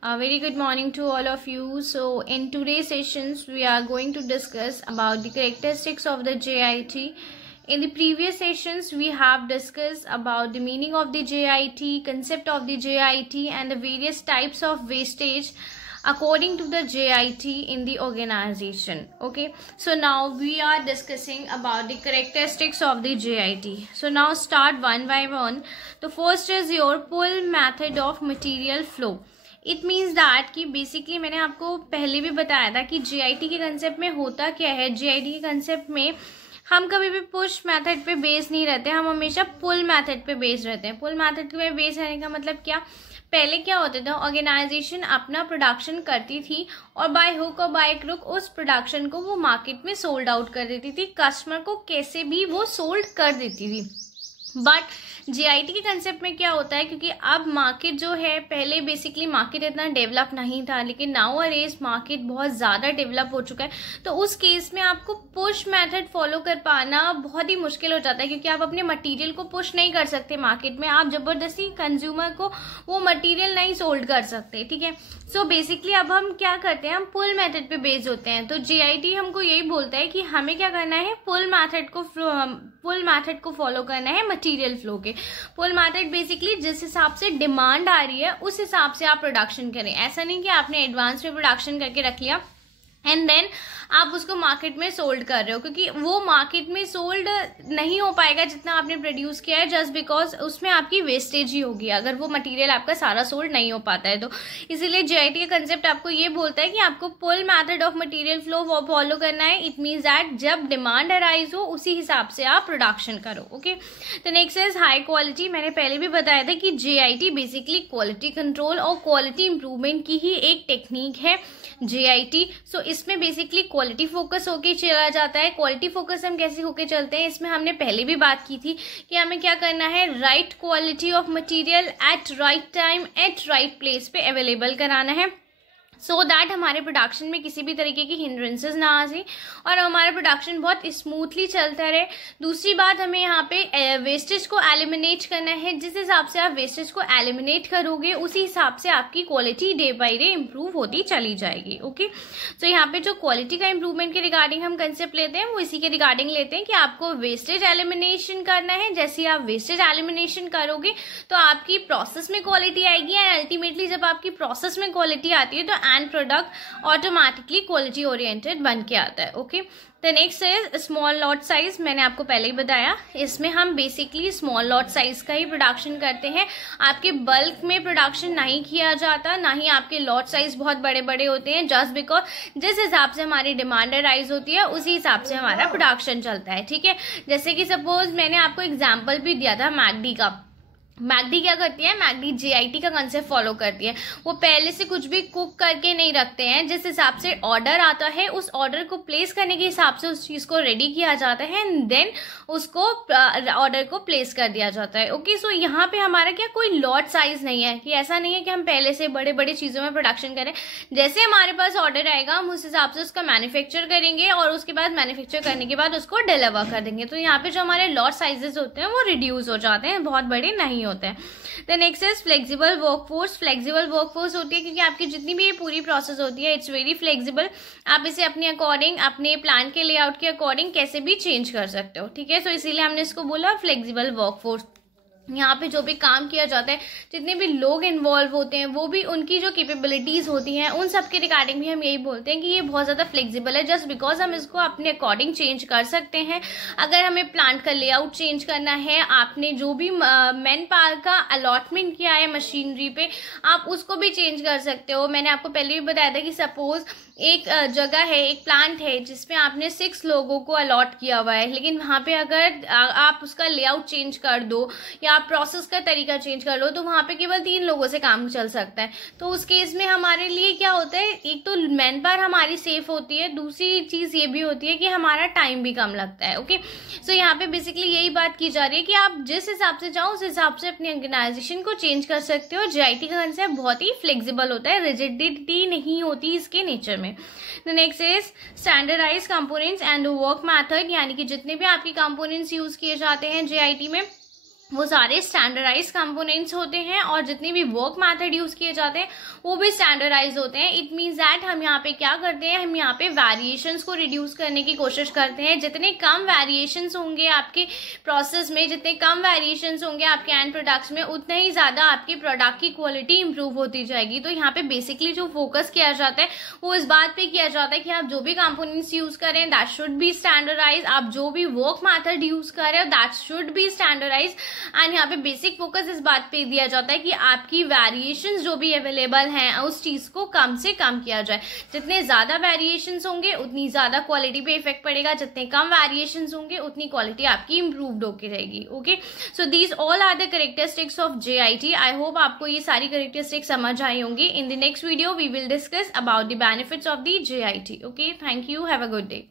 A very good morning to all of you. So in today's sessions we are going to discuss about the characteristics of the JIT. In the previous sessions we have discussed about the meaning of the JIT, concept of the JIT and the various types of wastage according to the JIT in the organization. Okay, so now we are discussing about the characteristics of the JIT. So now start one by one. The first is your pull method of material flow. It means that कि basically मैंने आपको पहले भी बताया था कि GIT के concept में होता क्या है। जीआईटी के कंसेप्ट में हम कभी भी पुश मेथड पे बेस नहीं रहते, हम हमेशा पुल मेथड पे बेस रहते हैं। पुल मेथड पे बेस रहने का मतलब क्या, पहले क्या होता था, ऑर्गेनाइजेशन अपना प्रोडक्शन करती थी और बाय हुक और बाय क्रुक उस प्रोडक्शन को वो मार्केट में सोल्ड आउट कर देती थी, कस्टमर को कैसे भी वो सोल्ड कर देती थी। बट जीआईटी के कंसेप्ट में क्या होता है, क्योंकि अब मार्केट जो है, पहले बेसिकली मार्केट इतना डेवलप नहीं था लेकिन नाउ अरेज मार्केट बहुत ज़्यादा डेवलप हो चुका है, तो उस केस में आपको पुश मेथड फॉलो कर पाना बहुत ही मुश्किल हो जाता है, क्योंकि आप अपने मटेरियल को पुश नहीं कर सकते मार्केट में, आप ज़बरदस्ती कंज्यूमर को वो मटेरियल नहीं सोल्ड कर सकते। ठीक है, सो बेसिकली अब हम क्या करते हैं, हम पुल मेथड पे बेस्ड होते हैं। तो जीआईटी हमको यही बोलता है कि हमें क्या करना है, पुल मेथड को फॉलो करना है मटेरियल फ्लो के। पुल मेथड बेसिकली जिस हिसाब से डिमांड आ रही है उस हिसाब से आप प्रोडक्शन करें। ऐसा नहीं कि आपने एडवांस में प्रोडक्शन करके रख लिया एंड देन आप उसको मार्केट में सोल्ड कर रहे हो, क्योंकि वो मार्केट में सोल्ड नहीं हो पाएगा जितना आपने प्रोड्यूस किया है, जस्ट बिकॉज उसमें आपकी वेस्टेज ही होगी अगर वो मटेरियल आपका सारा सोल्ड नहीं हो पाता है। तो इसीलिए जीआईटी का कंसेप्ट आपको ये बोलता है कि आपको pull method of material flow follow करना है। इट मीन्स दैट जब डिमांड अराइज हो उसी हिसाब से आप प्रोडक्शन करो। ओके, तो नेक्स्ट इज हाई क्वालिटी। मैंने पहले भी बताया था कि जीआईटी बेसिकली क्वालिटी कंट्रोल और क्वालिटी इंप्रूवमेंट की ही एक टेक्निक है जीआईटी। सो इसमें बेसिकली क्वालिटी फोकस होके चला जाता है। क्वालिटी फोकस हम कैसे होके चलते हैं, इसमें हमने पहले भी बात की थी कि हमें क्या करना है, right quality of material at right time at right place पे अवेलेबल कराना है, सो दैट हमारे प्रोडक्शन में किसी भी तरीके की हिंड्रेंसेस ना आ जाए और हमारा प्रोडक्शन बहुत स्मूथली चलता रहे। दूसरी बात, हमें यहाँ पे वेस्टेज को एलिमिनेट करना है। जिस हिसाब से आप वेस्टेज को एलिमिनेट करोगे उसी हिसाब से आपकी quality day by day improve होती चली जाएगी। ओके, तो यहाँ पे जो क्वालिटी का इम्प्रूवमेंट के रिगार्डिंग हम कंसेप्ट लेते हैं वो इसी के रिगार्डिंग लेते हैं कि आपको वेस्टेज एलिमिनेशन करना है। जैसे आप वेस्टेज एलिमिनेशन करोगे तो आपकी प्रोसेस में क्वालिटी आएगी एंड अल्टीमेटली जब आपकी प्रोसेस में क्वालिटी आती है तो and product automatically quality oriented बन के आता है। Okay, the next is small lot size. मैंने आपको पहले ही बताया, इसमें हम बेसिकली स्मॉल लॉट साइज का ही प्रोडक्शन करते हैं। आपके बल्क में प्रोडक्शन नहीं किया जाता, ना ही आपके लॉट साइज बहुत बड़े बड़े होते हैं, जस्ट बिकॉज जिस हिसाब से हमारी डिमांड राइज होती है उसी हिसाब से हमारा प्रोडक्शन चलता है। ठीक है, जैसे कि सपोज मैंने आपको एग्जाम्पल भी दिया था मैकडी का। मैकडी क्या करती है, मैकडी जीआईटी का कंसेप्ट फॉलो करती है। वो पहले से कुछ भी कुक करके नहीं रखते हैं, जिस हिसाब से ऑर्डर आता है उस ऑर्डर को प्लेस करने के हिसाब से उस चीज को रेडी किया जाता है एंड देन उसको ऑर्डर को प्लेस कर दिया जाता है। ओके, सो यहाँ पे हमारा क्या कोई लॉट साइज नहीं है, कि ऐसा नहीं है कि हम पहले से बड़े बड़े चीजों में प्रोडक्शन करें। जैसे हमारे पास ऑर्डर आएगा हम उस हिसाब से उसका मैन्युफैक्चर करेंगे और उसके बाद मैन्युफैक्चर करने के बाद उसको डिलीवर कर देंगे। तो यहाँ पे जो हमारे लॉट साइजेस होते हैं वो रिड्यूस हो जाते हैं, बहुत बड़े नहीं होते हैं। The next is flexible workforce. Flexible workforce होती है क्योंकि आपकी जितनी भी ये पूरी प्रोसेस होती है इट्स वेरी फ्लेक्सिबल। आप इसे अपने अकॉर्डिंग, अपने प्लान के लेआउट के अकॉर्डिंग कैसे भी चेंज कर सकते हो। ठीक है, सो इसीलिए हमने इसको बोला फ्लेक्सिबल वर्कफोर्स। यहाँ पे जो भी काम किया जाता है, जितने भी लोग इन्वॉल्व होते हैं, वो भी उनकी जो कैपेबिलिटीज होती हैं उन सब के रिगार्डिंग भी हम यही बोलते हैं कि ये बहुत ज़्यादा फ्लेक्सिबल है, जस्ट बिकॉज हम इसको अपने अकॉर्डिंग चेंज कर सकते हैं। अगर हमें प्लांट का लेआउट चेंज करना है, आपने जो भी मैन पावर का अलॉटमेंट किया है मशीनरी पे, आप उसको भी चेंज कर सकते हो। मैंने आपको पहले भी बताया था कि सपोज एक जगह है, एक प्लांट है जिसमें आपने 6 लोगों को अलॉट किया हुआ है, लेकिन वहाँ पे अगर आप उसका लेआउट चेंज कर दो या आप प्रोसेस का तरीका चेंज कर लो तो वहाँ पे केवल 3 लोगों से काम चल सकता है। तो उस केस में हमारे लिए क्या होता है, एक तो मैन पावर हमारी सेफ होती है, दूसरी चीज़ ये भी होती है कि हमारा टाइम भी कम लगता है। ओके, सो यहाँ पे बेसिकली यही बात की जा रही है कि आप जिस हिसाब से चाहो उस हिसाब से अपनी ऑर्गेनाइजेशन को चेंज कर सकते हो। जीआईटी का कंसेप्ट बहुत ही फ्लेक्सिबल होता है, रिजिडिटी नहीं होती इसके नेचर में। The next is standardize components and work method, यानी कि जितने भी आपके कंपोनेंट्स यूज किए जाते हैं जीआईटी में वो सारे स्टैंडर्डाइज कंपोनेंट्स होते हैं और जितने भी वर्क मेथड यूज किए जाते हैं वो भी स्टैंडर्डाइज होते हैं। इट मीन्स दैट हम यहाँ पे क्या करते हैं, हम यहाँ पे वेरिएशंस को रिड्यूस करने की कोशिश करते हैं। जितने कम वेरिएशंस होंगे आपके प्रोसेस में, जितने कम वेरिएशंस होंगे आपके एंड प्रोडक्ट्स में, उतना ही ज्यादा आपके प्रोडक्ट की क्वालिटी इंप्रूव होती जाएगी। तो यहाँ पे बेसिकली जो फोकस किया जाता है वो इस बात पे किया जाता है कि आप जो भी कंपोनेंट्स यूज करें दैट शुड बी स्टैंडर्डाइज, आप जो भी वर्क मेथड यूज करें that should be standardize. And यहाँ पे बेसिक फोकस इस बात पे दिया जाता है कि आपकी वेरिएशंस जो भी अवेलेबल हैं उस चीज को कम से कम किया जाए। जितने ज्यादा वेरिएशंस होंगे उतनी ज्यादा क्वालिटी पे इफेक्ट पड़ेगा, जितने कम वेरिएशंस होंगे उतनी क्वालिटी आपकी इंप्रूव्ड होकर रहेगी। Okay, so these all are the characteristics of JIT। I hope आपको ये सारी कैरेक्टरिस्टिक्स समझ आई होंगी। In the next video we will discuss about the benefits of the JIT। Okay, thank you, have a good day.